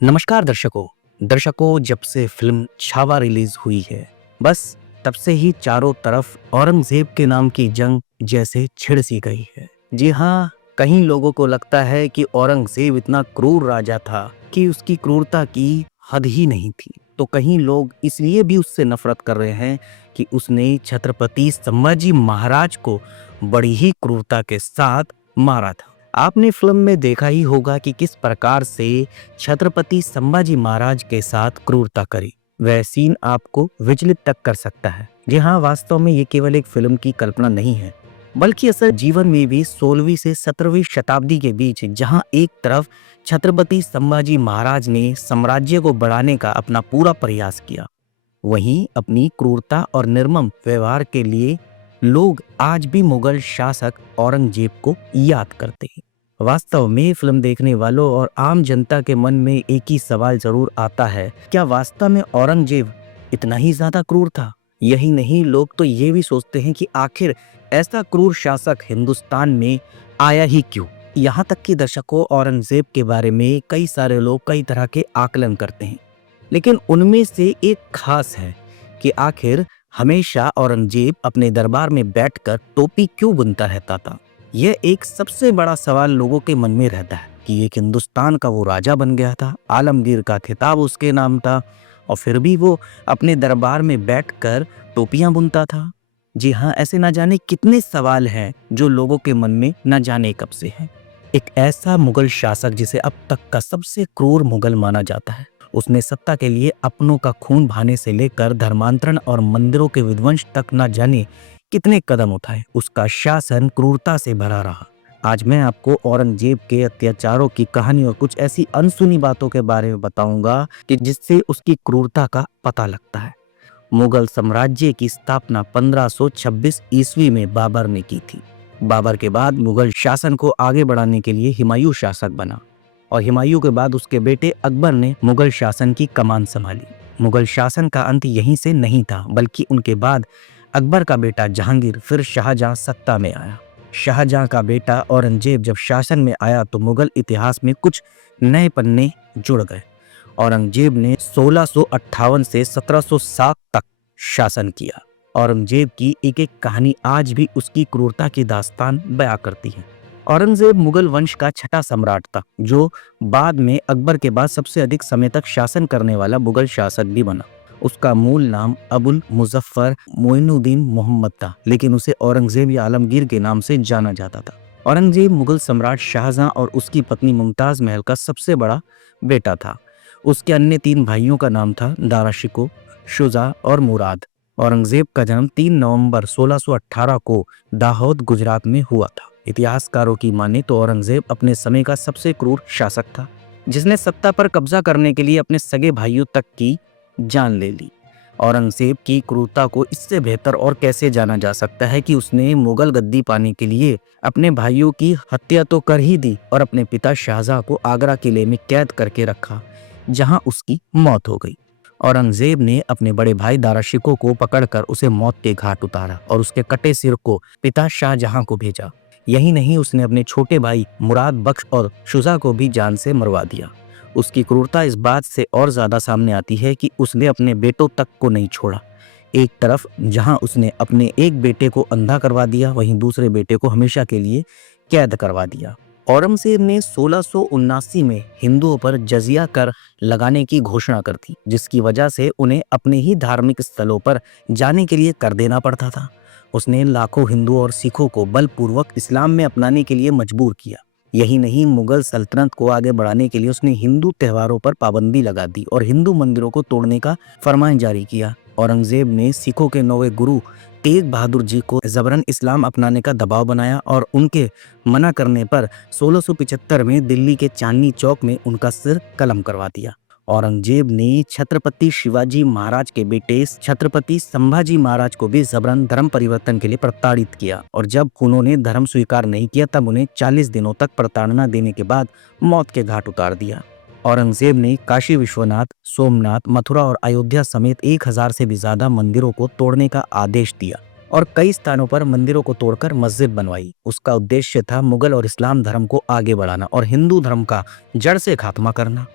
नमस्कार दर्शकों जब से फिल्म छावा रिलीज हुई है बस तब से ही चारों तरफ औरंगजेब के नाम की जंग जैसे छिड़ सी गई है। जी हाँ, कहीं लोगों को लगता है कि औरंगजेब इतना क्रूर राजा था कि उसकी क्रूरता की हद ही नहीं थी, तो कहीं लोग इसलिए भी उससे नफरत कर रहे हैं कि उसने छत्रपति संभाजी महाराज को बड़ी ही क्रूरता के साथ मारा था। आपने फिल्म में देखा ही होगा कि किस प्रकार से छत्रपति संभाजी महाराज के साथ क्रूरता करी। वह सीन आपको विचलित तक कर सकता है। जी हाँ, वास्तव में ये केवल एक फिल्म की कल्पना नहीं है, बल्कि असल जीवन में भी 16वीं से 17वीं शताब्दी के बीच जहाँ एक तरफ छत्रपति संभाजी महाराज ने साम्राज्य को बढ़ाने का अपना पूरा प्रयास किया, वहीं अपनी क्रूरता और निर्मम व्यवहार के लिए लोग आज भी मुगल शासक औरंगजेब को याद करते हैं। वास्तव में फिल्म देखने वालों और आम जनता के मन में एक ही सवाल जरूर आता है, क्या वास्तव में औरंगजेब इतना ही ज्यादा क्रूर था? यही नहीं, लोग तो ये भी सोचते हैं कि आखिर ऐसा क्रूर शासक हिंदुस्तान में आया ही क्यों। यहाँ तक कि दर्शकों, औरंगजेब के बारे में कई सारे लोग कई तरह के आकलन करते हैं, लेकिन उनमें से एक खास है कि आखिर हमेशा औरंगजेब अपने दरबार में बैठकर टोपी क्यों बुनता रहता था। यह एक सबसे बड़ा सवाल लोगों के मन में रहता है कि एक हिंदुस्तान का वो राजा बन गया था, आलमगीर का खिताब उसके नाम था, और फिर भी वो अपने दरबार में बैठकर टोपियां बुनता था। जी हाँ, ऐसे ना जाने कितने सवाल हैं जो लोगों के मन में न जाने कब से हैं। एक ऐसा मुगल शासक जिसे अब तक का सबसे क्रूर मुगल माना जाता है, उसने सत्ता के लिए अपनों का खून बहाने से लेकर धर्मांतरण और मंदिरों के विध्वंस तक न जाने कितने कदम उठाए। उसका शासन क्रूरता से भरा रहा। आज मैं आपको औरंगजेब के अत्याचारों की कहानी और कुछ ऐसी अनसुनी बातों के बारे में बताऊंगा कि जिससे उसकी क्रूरता का पता लगता है। मुगल साम्राज्य की स्थापना 1526 ईस्वी में बाबर ने की थी। बाबर के बाद मुगल शासन को आगे बढ़ाने के लिए हुमायूं शासक बना, और हुमायूं के बाद उसके बेटे अकबर ने मुगल शासन की कमान संभाली। मुगल शासन का अंत यहीं से नहीं था, बल्कि उनके बाद अकबर का बेटा जहांगीर, फिर शाहजहां सत्ता में आया। शाहजहां का बेटा औरंगजेब जब शासन में आया तो मुगल इतिहास में कुछ नए पन्ने जुड़ गए। औरंगजेब ने 1658 से 1707 तक शासन किया। औरंगजेब की एक एक कहानी आज भी उसकी क्रूरता की दास्तान बयां करती है। औरंगजेब मुगल वंश का छठा सम्राट था, जो बाद में अकबर के बाद सबसे अधिक समय तक शासन करने वाला मुगल शासक भी बना। उसका मूल नाम अबुल मुजफ्फर मोइनुद्दीन मोहम्मद था, लेकिन उसे औरंगजेब या आलमगीर के नाम से जाना जाता था। औरंगजेब मुगल सम्राट शाहजहां और उसकी पत्नी मुमताज महल का सबसे बड़ा बेटा था। उसके अन्य 3 भाइयों का नाम था दारा शिकोह, शुजा और मुराद। औरंगजेब का जन्म 3 नवंबर 1618 को दाहोद, गुजरात में हुआ था। इतिहासकारों की माने तो औरंगजेब अपने समय का सबसे क्रूर शासक था, जिसने सत्ता पर कब्जा करने के लिए अपने सगे भाइयों तक की जान ले ली। औरंगजेब की क्रूरता को इससे बेहतर और कैसे जाना जा सकता है कि उसने मुगल गद्दी पाने के लिए अपने भाइयों की हत्या तो कर ही दी, और अपने पिता शाहजहां को आगरा किले में कैद करके रखा, जहां उसकी मौत हो गई। औरंगजेब ने अपने बड़े भाई दारा शिकोह को पकड़कर उसे मौत के घाट उतारा और उसके कटे सिर को पिता शाहजहां को भेजा। यही नहीं, उसने अपने छोटे भाई मुराद बख्श और शुजा को भी जान से मरवा दिया। उसकी क्रूरता इस बात से और ज्यादा सामने आती है कि उसने अपने बेटों तक को नहीं छोड़ा। एक तरफ जहां उसने अपने एक बेटे को अंधा करवा दिया, वहीं दूसरे बेटे को हमेशा के लिए कैद करवा दिया। औरंगजेब ने 1679 में हिंदुओं पर जजिया कर लगाने की घोषणा कर दी, जिसकी वजह से उन्हें अपने ही धार्मिक स्थलों पर जाने के लिए कर देना पड़ता था। उसने लाखों हिंदुओं और सिखों को बलपूर्वक इस्लाम में अपनाने के लिए मजबूर किया। यही नहीं, मुगल सल्तनत को आगे बढ़ाने के लिए उसने हिंदू त्योहारों पर पाबंदी लगा दी और हिंदू मंदिरों को तोड़ने का फरमान जारी किया। औरंगजेब ने सिखों के 9वें गुरु तेग बहादुर जी को जबरन इस्लाम अपनाने का दबाव बनाया, और उनके मना करने पर 1675 में दिल्ली के चांदनी चौक में उनका सिर कलम करवा दिया। औरंगजेब ने छत्रपति शिवाजी महाराज के बेटे छत्रपति संभाजी महाराज को भी जबरन धर्म परिवर्तन के लिए प्रताड़ित किया, और जब उन्होंने धर्म स्वीकार नहीं किया तब उन्हें 40 दिनों तक प्रताड़ना देने के बाद मौत के घाट उतार दिया। औरंगजेब ने काशी विश्वनाथ, सोमनाथ, मथुरा और अयोध्या समेत 1000 से भी ज्यादा मंदिरों को तोड़ने का आदेश दिया और कई स्थानों पर मंदिरों को तोड़कर मस्जिद बनवाई। उसका उद्देश्य था मुगल और इस्लाम धर्म को आगे बढ़ाना और हिंदू धर्म का जड़ से खात्मा करना।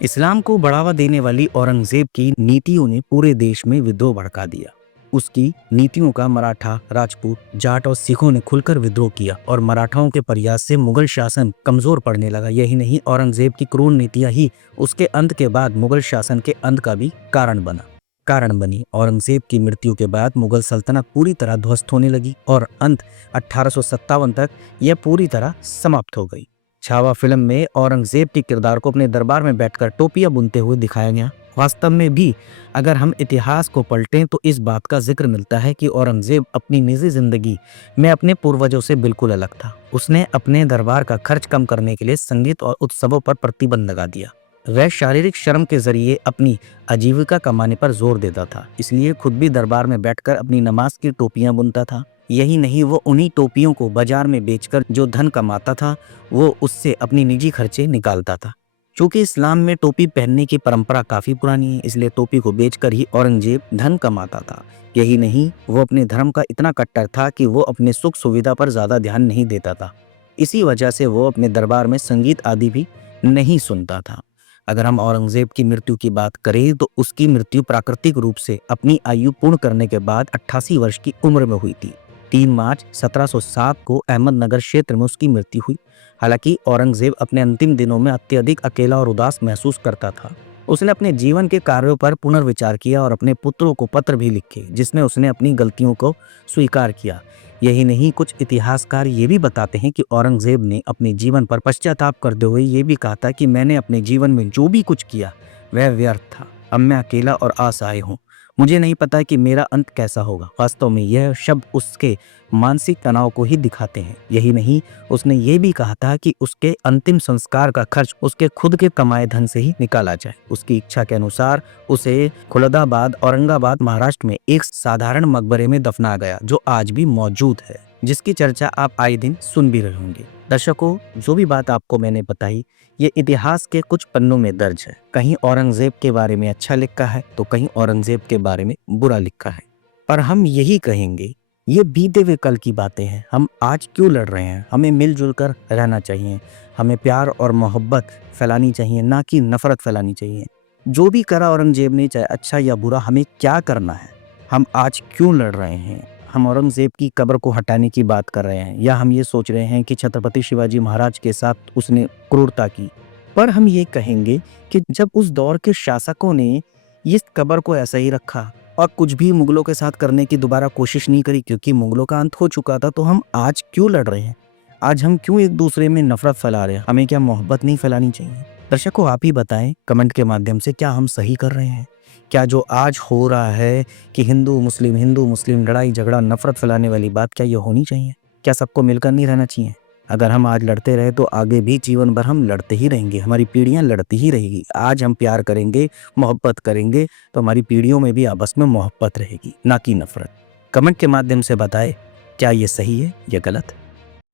इस्लाम को बढ़ावा देने वाली औरंगजेब की नीतियों ने पूरे देश में विद्रोह भड़का दिया। उसकी नीतियों का मराठा, राजपूत, जाट और सिखों ने खुलकर विद्रोह किया और मराठाओं के प्रयास से मुगल शासन कमजोर पड़ने लगा। यही नहीं, औरंगजेब की क्रूर नीतियां ही उसके अंत के बाद मुगल शासन के अंत का भी कारण बनी। औरंगजेब की मृत्यु के बाद मुगल सल्तनत पूरी तरह ध्वस्त होने लगी और अंत 1857 तक यह पूरी तरह समाप्त हो गई। छावा फिल्म में औरंगजेब के किरदार को अपने दरबार में बैठकर टोपियां बुनते हुए दिखाया गया। वास्तव में भी अगर हम इतिहास को पलटें तो इस बात का जिक्र मिलता है कि औरंगजेब अपनी निजी जिंदगी में अपने पूर्वजों से बिल्कुल अलग था। उसने अपने दरबार का खर्च कम करने के लिए संगीत और उत्सवों पर प्रतिबंध लगा दिया। वह शारीरिक श्रम के जरिए अपनी आजीविका कमाने पर जोर देता था, इसलिए खुद भी दरबार में बैठकर अपनी नमाज की टोपियां बुनता था। यही नहीं, वो उन्हीं टोपियों को बाजार में बेचकर जो धन कमाता था वो उससे अपनी निजी खर्चे निकालता था। चूंकि इस्लाम में टोपी पहनने की परंपरा काफी पुरानी है, इसलिए टोपी को बेचकर ही औरंगजेब धन कमाता था। यही नहीं, वो अपने धर्म का इतना कट्टर था कि वो अपने सुख सुविधा पर ज्यादा ध्यान नहीं देता था। इसी वजह से वो अपने दरबार में संगीत आदि भी नहीं सुनता था। अगर हम औरंगजेब की मृत्यु की बात करें तो उसकी मृत्यु प्राकृतिक रूप से अपनी आयु पूर्ण करने के बाद 88 वर्ष की उम्र में हुई थी। 3 मार्च 1707 को अहमदनगर क्षेत्र में उसकी मृत्यु हुई। हालांकि औरंगजेब अपने अंतिम दिनों में अत्यधिक अकेला और उदास महसूस करता था। उसने अपने जीवन के कार्यों पर पुनर्विचार किया और अपने पुत्रों को पत्र भी लिखे जिसमें उसने अपनी गलतियों को स्वीकार किया। यही नहीं, कुछ इतिहासकार ये भी बताते हैं कि औरंगजेब ने अपने जीवन पर पश्चाताप करते हुए ये भी कहा था कि मैंने अपने जीवन में जो भी कुछ किया वह व्यर्थ था। अब मैं अकेला और असहाय हूँ। मुझे नहीं पता कि मेरा अंत कैसा होगा। वास्तव में यह शब्द उसके मानसिक तनाव को ही दिखाते हैं। यही नहीं, उसने ये भी कहा था कि उसके अंतिम संस्कार का खर्च उसके खुद के कमाए धन से ही निकाला जाए। उसकी इच्छा के अनुसार उसे खुलदाबाद, औरंगाबाद, महाराष्ट्र में एक साधारण मकबरे में दफना गया जो आज भी मौजूद है, जिसकी चर्चा आप आए दिन सुन भी रहे होंगे। दर्शकों, जो भी बात आपको मैंने बताई ये इतिहास के कुछ पन्नों में दर्ज है। कहीं औरंगजेब के बारे में अच्छा लिखा है तो कहीं औरंगजेब के बारे में बुरा लिखा है। पर हम यही कहेंगे, ये बीते हुए कल की बातें हैं। हम आज क्यों लड़ रहे हैं? हमें मिलजुल कर रहना चाहिए। हमें प्यार और मोहब्बत फैलानी चाहिए, ना कि नफरत फैलानी चाहिए। जो भी करा औरंगजेब ने, चाहे अच्छा या बुरा, हमें क्या करना है? हम आज क्यों लड़ रहे हैं? हम औरंगजेब की कब्र को हटाने की बात कर रहे हैं या हम ये सोच रहे हैं कि छत्रपति शिवाजी महाराज के साथ उसने क्रूरता की? पर हम ये कहेंगे कि जब उस दौर के शासकों ने इस कब्र को ऐसा ही रखा और कुछ भी मुगलों के साथ करने की दोबारा कोशिश नहीं करी क्योंकि मुगलों का अंत हो चुका था, तो हम आज क्यों लड़ रहे हैं? आज हम क्यों एक दूसरे में नफरत फैला रहे हैं? हमें क्या मोहब्बत नहीं फैलानी चाहिए? दर्शकों, आप ही बताएं कमेंट के माध्यम से, क्या हम सही कर रहे हैं? क्या जो आज हो रहा है कि हिंदू मुस्लिम लड़ाई झगड़ा नफरत फैलाने वाली बात, क्या ये होनी चाहिए? क्या सबको मिलकर नहीं रहना चाहिए? अगर हम आज लड़ते रहे तो आगे भी जीवन भर हम लड़ते ही रहेंगे, हमारी पीढ़ियां लड़ती ही रहेगी। आज हम प्यार करेंगे, मोहब्बत करेंगे तो हमारी पीढ़ियों में भी आपस में मोहब्बत रहेगी, ना कि नफरत। कमेंट के माध्यम से बताएं क्या ये सही है या गलत।